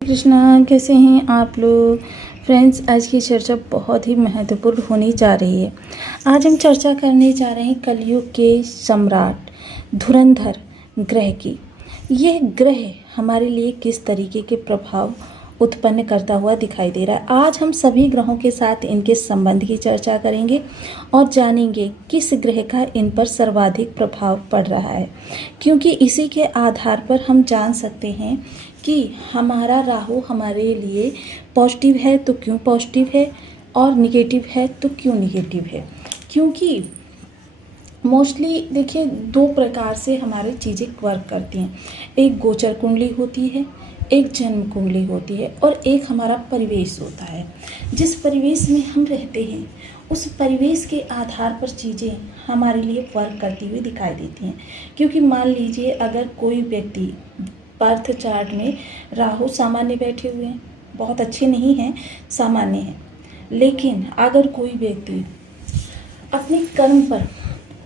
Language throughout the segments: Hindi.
कृष्णा, कैसे हैं आप लोग। फ्रेंड्स, आज की चर्चा बहुत ही महत्वपूर्ण होने जा रही है। आज हम चर्चा करने जा रहे हैं कलयुग के सम्राट धुरंधर ग्रह की। यह ग्रह हमारे लिए किस तरीके के प्रभाव उत्पन्न करता हुआ दिखाई दे रहा है। आज हम सभी ग्रहों के साथ इनके संबंध की चर्चा करेंगे और जानेंगे किस ग्रह का इन पर सर्वाधिक प्रभाव पड़ रहा है, क्योंकि इसी के आधार पर हम जान सकते हैं कि हमारा राहु हमारे लिए पॉजिटिव है तो क्यों पॉजिटिव है और निगेटिव है तो क्यों निगेटिव है। क्योंकि मोस्टली देखिए, दो प्रकार से हमारी चीज़ें वर्क करती हैं। एक गोचर कुंडली होती है, एक जन्म कुंडली होती है, और एक हमारा परिवेश होता है। जिस परिवेश में हम रहते हैं उस परिवेश के आधार पर चीज़ें हमारे लिए वर्क करती हुई दिखाई देती हैं। क्योंकि मान लीजिए, अगर कोई व्यक्ति बर्थ चार्ट में राहु सामान्य बैठे हुए हैं, बहुत अच्छे नहीं हैं, सामान्य हैं, लेकिन अगर कोई व्यक्ति अपने कर्म पर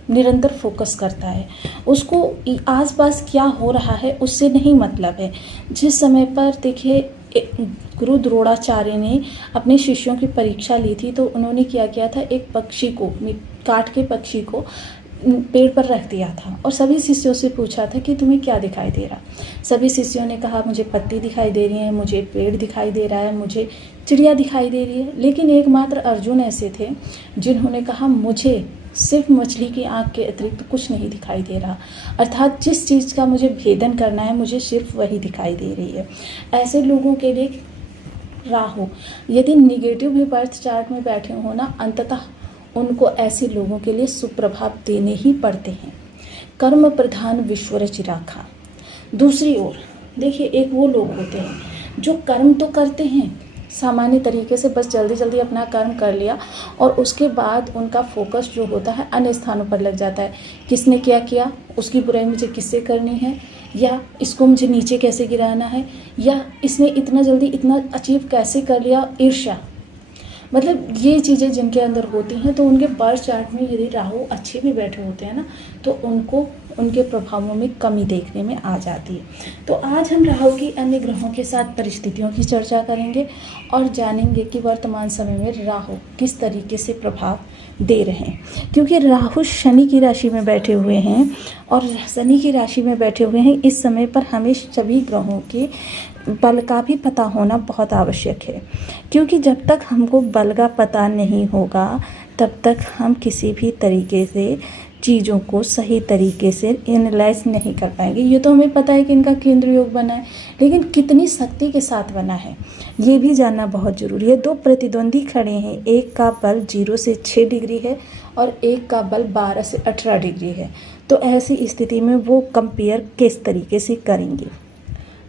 निरंतर फोकस करता है, उसको आसपास क्या हो रहा है उससे नहीं मतलब है। जिस समय पर देखिए, गुरु द्रोणाचार्य ने अपने शिष्यों की परीक्षा ली थी, तो उन्होंने क्या किया था, एक पक्षी को, काठ के पक्षी को पेड़ पर रख दिया था और सभी शिष्यों से पूछा था कि तुम्हें क्या दिखाई दे रहा। सभी शिष्यों ने कहा, मुझे पत्ती दिखाई दे रही है, मुझे पेड़ दिखाई दे रहा है, मुझे चिड़िया दिखाई दे रही है। लेकिन एकमात्र अर्जुन ऐसे थे जिन्होंने कहा, मुझे सिर्फ मछली की आँख के अतिरिक्त कुछ नहीं दिखाई दे रहा। अर्थात जिस चीज़ का मुझे भेदन करना है, मुझे सिर्फ वही दिखाई दे रही है। ऐसे लोगों के लिए राहु यदि निगेटिव भी बर्थ चार्ट में बैठे हो ना, अंततः उनको ऐसे लोगों के लिए सुप्रभाव देने ही पड़ते हैं। कर्म प्रधान विश्वर चिराखा। दूसरी ओर देखिए, एक वो लोग होते हैं जो कर्म तो करते हैं सामान्य तरीके से, बस जल्दी जल्दी अपना कर्म कर लिया और उसके बाद उनका फोकस जो होता है अन्य स्थानों पर लग जाता है। किसने क्या किया, उसकी बुराई मुझे किससे करनी है, या इसको मुझे नीचे कैसे गिराना है, या इसने इतना जल्दी इतना अचीव कैसे कर लिया, ईर्ष्या। मतलब ये चीज़ें जिनके अंदर होती हैं, तो उनके बर्थ चार्ट में यदि राहु अच्छे भी बैठे होते हैं ना, तो उनको उनके प्रभावों में कमी देखने में आ जाती है। तो आज हम राहु की अन्य ग्रहों के साथ परिस्थितियों की चर्चा करेंगे और जानेंगे कि वर्तमान समय में राहु किस तरीके से प्रभाव दे रहे हैं। क्योंकि राहु शनि की राशि में बैठे हुए हैं, और शनि की राशि में बैठे हुए हैं इस समय पर हमें सभी ग्रहों के बल का भी पता होना बहुत आवश्यक है। क्योंकि जब तक हमको बल का पता नहीं होगा, तब तक हम किसी भी तरीके से चीज़ों को सही तरीके से एनालाइज नहीं कर पाएंगे। ये तो हमें पता है कि इनका केंद्र योग बना है, लेकिन कितनी शक्ति के साथ बना है ये भी जानना बहुत ज़रूरी है। दो प्रतिद्वंदी खड़े हैं, एक का बल 0 से 6 डिग्री है और एक का बल 12 से 18 डिग्री है। तो ऐसी स्थिति में वो कंपेयर किस तरीके से करेंगे,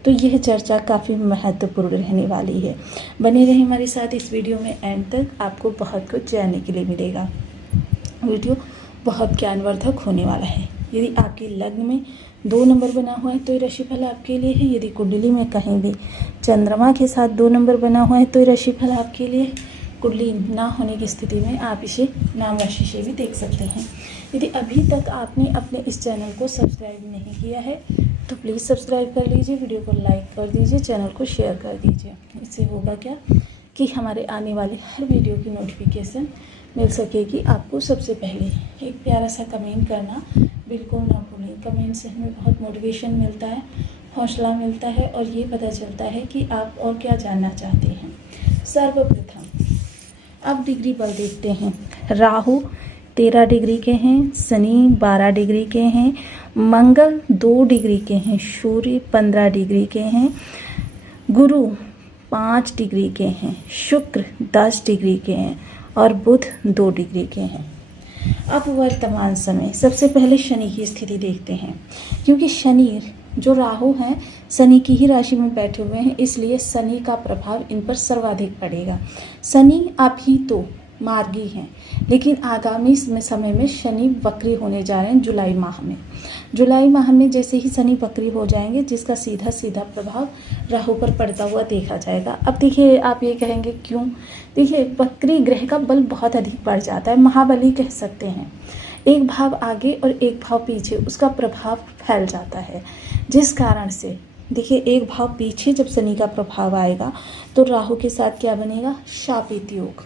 तो यह चर्चा काफ़ी महत्वपूर्ण रहने वाली है। बने रहें हमारे साथ इस वीडियो में, एंड तक आपको बहुत कुछ जानने के लिए मिलेगा। वीडियो बहुत ज्ञानवर्धक होने वाला है। यदि आपके लग्न में 2 नंबर बना हुआ है तो ये राशिफल आपके लिए है। यदि कुंडली में कहीं भी चंद्रमा के साथ 2 नंबर बना हुआ है तो ये राशिफल आपके लिए। कुंडली ना होने की स्थिति में आप इसे नाम राशि से भी देख सकते हैं। यदि अभी तक आपने अपने इस चैनल को सब्सक्राइब नहीं किया है तो प्लीज़ सब्सक्राइब कर लीजिए, वीडियो को लाइक कर दीजिए, चैनल को शेयर कर दीजिए। इससे होगा क्या कि हमारे आने वाले हर वीडियो की नोटिफिकेशन मिल सकेगी आपको सबसे पहले। एक प्यारा सा कमेंट करना बिल्कुल ना भूलें। कमेंट से हमें बहुत मोटिवेशन मिलता है, हौसला मिलता है, और ये पता चलता है कि आप और क्या जानना चाहते हैं। सर्वप्रथम अब डिग्री बल देखते हैं। राहु 13 डिग्री के हैं, शनि 12 डिग्री के हैं, मंगल 2 डिग्री के हैं, सूर्य 15 डिग्री के हैं, गुरु 5 डिग्री के हैं, शुक्र 10 डिग्री के हैं और बुध 2 डिग्री के हैं। अब वर्तमान समय सबसे पहले शनि की स्थिति देखते हैं। क्योंकि शनि जो राहु हैं शनि की ही राशि में बैठे हुए हैं, इसलिए शनि का प्रभाव इन पर सर्वाधिक पड़ेगा। शनि आप ही तो मार्गी हैं, लेकिन आगामी समय में शनि वक्री होने जा रहे हैं जुलाई माह में। जुलाई माह में जैसे ही शनि वक्री हो जाएंगे, जिसका सीधा सीधा प्रभाव राहु पर पड़ता हुआ देखा जाएगा। अब देखिए, आप ये कहेंगे क्यों। देखिए, वक्री ग्रह का बल बहुत अधिक बढ़ जाता है, महाबली कह सकते हैं। एक भाव आगे और एक भाव पीछे उसका प्रभाव फैल जाता है, जिस कारण से देखिए एक भाव पीछे जब शनि का प्रभाव आएगा तो राहु के साथ क्या बनेगा, शापित योग।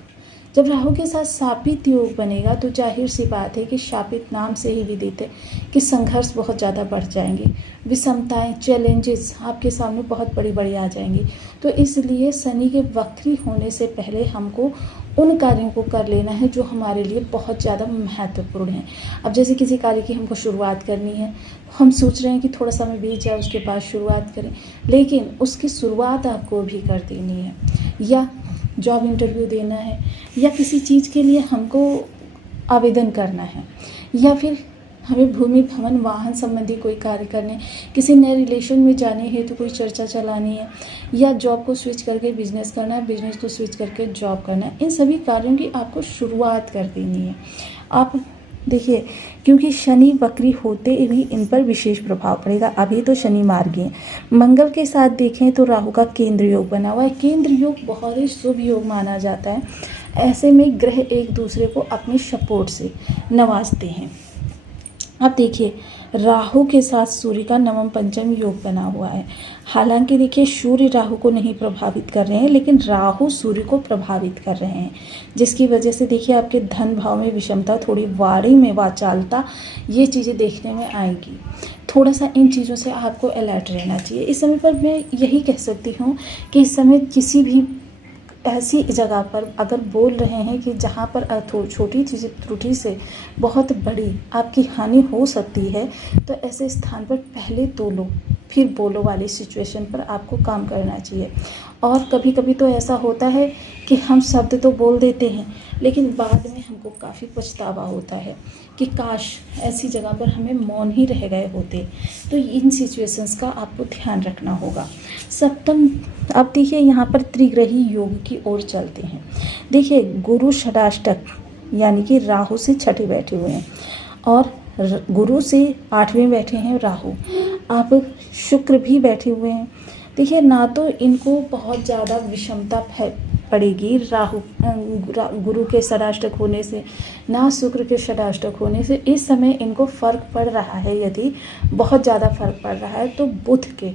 जब राहु के साथ शापित योग बनेगा तो जाहिर सी बात है कि शापित नाम से ही विदित है कि संघर्ष बहुत ज़्यादा बढ़ जाएंगे, विषमताएं, चैलेंजेस आपके सामने बहुत बड़ी बड़ी आ जाएंगी। तो इसलिए शनि के वक्री होने से पहले हमको उन कार्यों को कर लेना है जो हमारे लिए बहुत ज़्यादा महत्वपूर्ण है। अब जैसे किसी कार्य की हमको शुरुआत करनी है, हम सोच रहे हैं कि थोड़ा समय बीत जाए उसके बाद शुरुआत करें, लेकिन उसकी शुरुआत आपको भी कर देनी है। या जॉब इंटरव्यू देना है, या किसी चीज़ के लिए हमको आवेदन करना है, या फिर हमें भूमि भवन वाहन संबंधी कोई कार्य करने, किसी नए रिलेशन में जाने हेतु कोई चर्चा चलानी है, या जॉब को स्विच करके बिजनेस करना है, बिजनेस को स्विच करके जॉब करना है, इन सभी कार्यों की आपको शुरुआत कर देनी है। आप देखिए क्योंकि शनि वक्री होते भी इन पर विशेष प्रभाव पड़ेगा। अभी तो शनि मार्गी है। मंगल के साथ देखें तो राहु का केंद्र योग बना हुआ है। केंद्र योग बहुत ही शुभ योग माना जाता है। ऐसे में ग्रह एक दूसरे को अपनी सपोर्ट से नवाजते हैं। अब देखिए राहु के साथ सूर्य का नवम पंचम योग बना हुआ है। हालांकि देखिए सूर्य राहु को नहीं प्रभावित कर रहे हैं, लेकिन राहु सूर्य को प्रभावित कर रहे हैं, जिसकी वजह से देखिए आपके धन भाव में विषमता, थोड़ी वाणी में वाचालता, ये चीज़ें देखने में आएंगी। थोड़ा सा इन चीज़ों से आपको अलर्ट रहना चाहिए। इस समय पर मैं यही कह सकती हूँ कि इस समय किसी भी ऐसी जगह पर अगर बोल रहे हैं कि जहाँ पर छोटी चीज़ त्रुटि से बहुत बड़ी आपकी हानि हो सकती है, तो ऐसे स्थान पर पहले तोलो फिर बोलो वाली सिचुएशन पर आपको काम करना चाहिए। और कभी कभी तो ऐसा होता है कि हम शब्द तो बोल देते हैं, लेकिन बाद में हमको काफ़ी पछतावा होता है कि काश ऐसी जगह पर हमें मौन ही रह गए होते। तो इन सिचुएशंस का आपको ध्यान रखना होगा। सप्तम, अब देखिए यहाँ पर त्रिग्रही योग की ओर चलते हैं। देखिए गुरु षडाष्टक यानी कि राहु से छठे बैठे हुए हैं, और गुरु से 8वें बैठे हैं राहु। अब शुक्र भी बैठे हुए हैं। देखिए ना तो इनको बहुत ज़्यादा विषमता पड़ेगी राहु गुरु के षडाष्टक होने से, ना शुक्र के षडाष्टक होने से। इस समय इनको फर्क पड़ रहा है, यदि बहुत ज़्यादा फर्क पड़ रहा है तो बुध के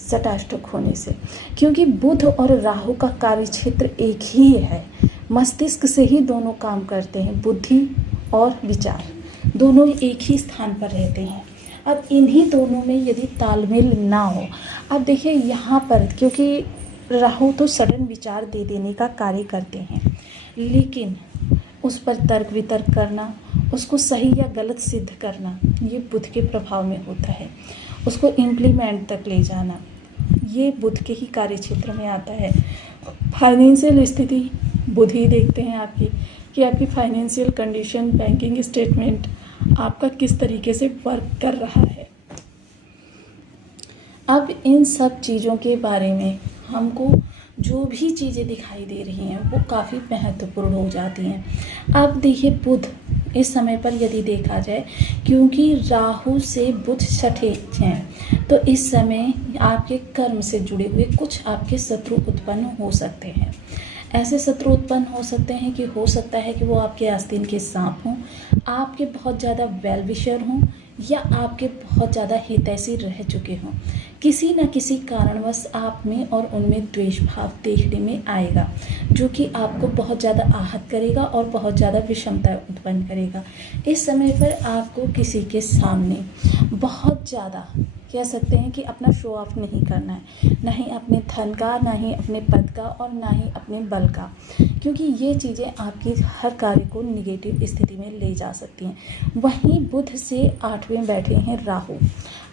षडाष्टक होने से, क्योंकि बुध और राहु का कार्य क्षेत्र एक ही है। मस्तिष्क से ही दोनों काम करते हैं, बुद्धि और विचार दोनों एक ही स्थान पर रहते हैं। अब इन्हीं दोनों में यदि तालमेल ना हो, अब देखिए यहाँ पर क्योंकि राहु तो सडन विचार दे देने का कार्य करते हैं, लेकिन उस पर तर्क वितर्क करना, उसको सही या गलत सिद्ध करना, ये बुध के प्रभाव में होता है। उसको इम्प्लीमेंट तक ले जाना, ये बुध के ही कार्य क्षेत्र में आता है। फाइनेंशियल स्थिति बुध ही देखते हैं आपकी, कि आपकी फाइनेंशियल कंडीशन, बैंकिंग स्टेटमेंट आपका किस तरीके से वर्क कर रहा है। अब इन सब चीज़ों के बारे में हमको जो भी चीज़ें दिखाई दे रही हैं वो काफ़ी महत्वपूर्ण हो जाती हैं। अब देखिए बुध इस समय पर यदि देखा जाए, क्योंकि राहु से बुध छठे हैं, तो इस समय आपके कर्म से जुड़े हुए कुछ आपके शत्रु उत्पन्न हो सकते हैं। ऐसे शत्रु उत्पन्न हो सकते हैं कि हो सकता है कि वो आपके आस्तीन के सांप हों, आपके बहुत ज़्यादा वेल विशर हों, या आपके बहुत ज़्यादा हितैषी रह चुके हों। किसी न किसी कारणवश आप में और उनमें द्वेष भाव देखने में आएगा, जो कि आपको बहुत ज़्यादा आहत करेगा और बहुत ज़्यादा विषमता उत्पन्न करेगा। इस समय पर आपको किसी के सामने बहुत ज़्यादा कह सकते हैं कि अपना शो ऑफ नहीं करना है, ना ही अपने धन का, ना ही अपने पद का, और ना ही अपने बल का, क्योंकि ये चीज़ें आपकी हर कार्य को निगेटिव स्थिति में ले जा सकती हैं। वहीं बुध से 8वें बैठे हैं राहु।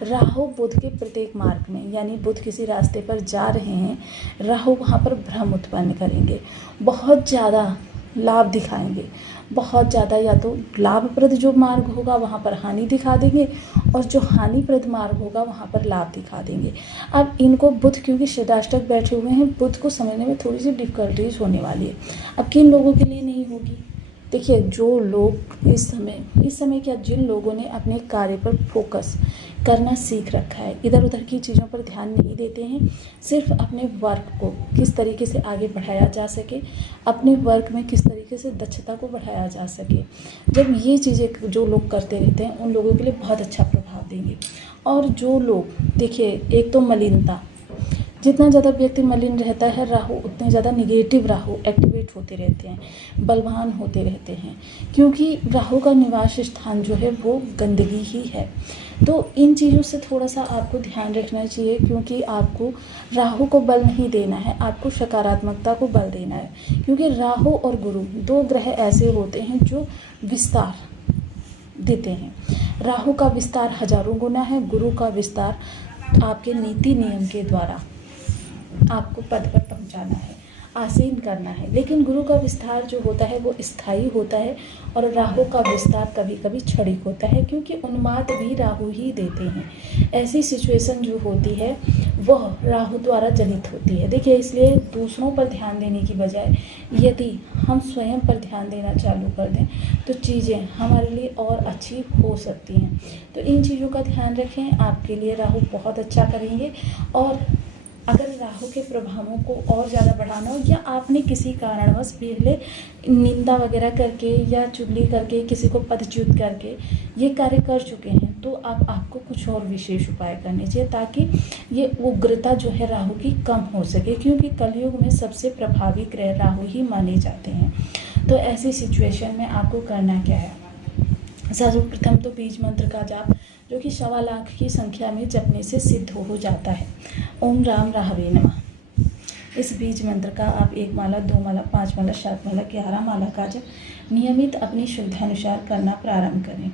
राहु बुध के प्रत्येक मार्ग में, यानी बुध किसी रास्ते पर जा रहे हैं, राहु वहाँ पर भ्रम उत्पन्न करेंगे, बहुत ज़्यादा लाभ दिखाएंगे, बहुत ज़्यादा या तो लाभप्रद जो मार्ग होगा वहाँ पर हानि दिखा देंगे, और जो हानिप्रद मार्ग होगा वहाँ पर लाभ दिखा देंगे। अब इनको बुध क्योंकि षडाष्टक बैठे हुए हैं, बुध को समझने में थोड़ी सी डिफ़िकल्टीज होने वाली है। अब किन लोगों के लिए नहीं होगी? देखिए जो लोग इस समय क्या, जिन लोगों ने अपने कार्य पर फोकस करना सीख रखा है, इधर उधर की चीज़ों पर ध्यान नहीं देते हैं, सिर्फ अपने वर्क को किस तरीके से आगे बढ़ाया जा सके, अपने वर्क में किस तरीके से दक्षता को बढ़ाया जा सके, जब ये चीज़ें जो लोग करते रहते हैं उन लोगों के लिए बहुत अच्छा प्रभाव देंगे। और जो लोग देखिए, एक तो मलिनता, जितना ज़्यादा व्यक्ति मलिन रहता है राहु उतने ज़्यादा निगेटिव राहु एक्टिवेट होते रहते हैं, बलवान होते रहते हैं, क्योंकि राहु का निवास स्थान जो है वो गंदगी ही है। तो इन चीज़ों से थोड़ा सा आपको ध्यान रखना चाहिए, क्योंकि आपको राहु को बल नहीं देना है, आपको सकारात्मकता को बल देना है। क्योंकि राहु और गुरु दो ग्रह ऐसे होते हैं जो विस्तार देते हैं। राहु का विस्तार हजारों गुना है, गुरु का विस्तार आपके नीति नियम के द्वारा आपको पद पर पहुंचाना है, आसीन करना है। लेकिन गुरु का विस्तार जो होता है वो स्थायी होता है, और राहु का विस्तार कभी कभी क्षणिक होता है, क्योंकि उन्माद भी राहु ही देते हैं। ऐसी सिचुएशन जो होती है वह राहु द्वारा जनित होती है। देखिए, इसलिए दूसरों पर ध्यान देने की बजाय यदि हम स्वयं पर ध्यान देना चालू कर दें तो चीज़ें हमारे लिए और अच्छी हो सकती हैं। तो इन चीज़ों का ध्यान रखें, आपके लिए राहु बहुत अच्छा करेंगे। और अगर राहु के प्रभावों को और ज़्यादा बढ़ाना हो, या आपने किसी कारणवश पहले निंदा वगैरह करके या चुगली करके किसी को पदच्युत करके ये कार्य कर चुके हैं, तो अब आपको कुछ और विशेष उपाय करने चाहिए, ताकि ये उग्रता जो है राहु की कम हो सके, क्योंकि कलयुग में सबसे प्रभावी ग्रह राहु ही माने जाते हैं। तो ऐसी सिचुएशन में आपको करना क्या है, सर्वप्रथम तो बीज मंत्र का जाप, जो कि 1.25 लाख की संख्या में जपने से सिद्ध हो जाता है। ओम राम राहवे नमः। इस बीज मंत्र का आप 1 माला, 2 माला, 5 माला, 7 माला, 11 माला का जप नियमित अपनी शुद्धानुसार करना प्रारंभ करें।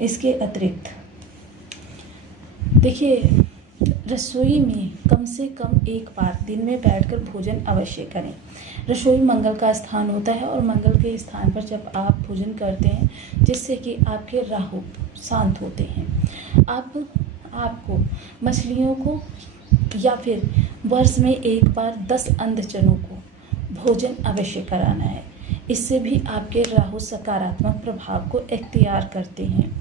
इसके अतिरिक्त देखिए, रसोई में कम से कम एक बार दिन में बैठकर भोजन अवश्य करें। रसोई मंगल का स्थान होता है, और मंगल के स्थान पर जब आप भोजन करते हैं जिससे कि आपके राहु शांत होते हैं, आपको मछलियों को या फिर वर्ष में एक बार 10 अंधजनों को भोजन अवश्य कराना है। इससे भी आपके राहु सकारात्मक प्रभाव को इख्तियार करते हैं।